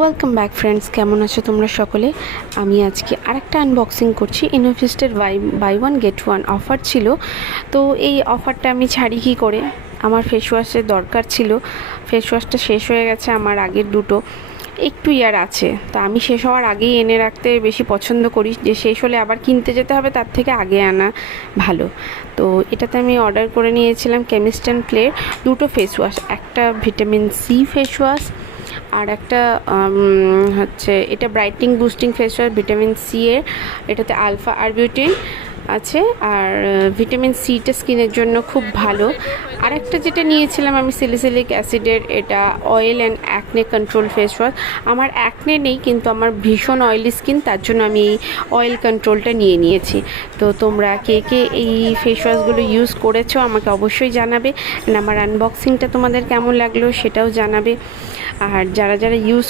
Welcome back friends, কেমন আছো তোমরা সকলে? আমি আজকে আরেকটা আনবক্সিং করছি। ইনোফিস্টের buy one get one offer ছিল। তো এই অফারটা আমি ছাড়ি কী করে? আমার ফেস ওয়াশের দরকার ছিল, ফেস ওয়াশটা শেষ হয়ে গেছে, আমার আগের দুটো একটু ইয়ার আছে, তো আমি শেষ হওয়ার আগেই এনে রাখতে বেশি পছন্দ করি, যে শেষ হলে আবার কিনতে যেতে হবে, তার থেকে আগে আনা ভালো। তো এটাতে আমি অর্ডার করে নিয়েছিলাম কেমিস্ট অ্যান্ড ক্লের দুটো ফেস ওয়াশ, একটা ভিটামিন সি ফেস ওয়াশ আর একটা হচ্ছে এটা brightening boosting face wash vitamin C এর। এটাতে আলফা আরবিউটিন আছে, আর ভিটামিন সিটা স্কিনের জন্য খুব ভালো। আরেকটা যেটা নিয়েছিলাম আমি স্যালিসিলিক অ্যাসিডের, এটা oil and acne control face wash. আমার অ্যাকনে নেই, কিন্তু আমার ভীষণ অয়েলি স্কিন, তার জন্য আমি এই অয়েল কন্ট্রোলটা নিয়েছি। তো তোমরা কে কে এই ফেস ওয়াশগুলো ইউজ করেছো আমাকে অবশ্যই জানাবে, আমার আনবক্সিংটা তোমাদের কেমন লাগলো সেটাও জানাবে। আর যারা যারা ইউজ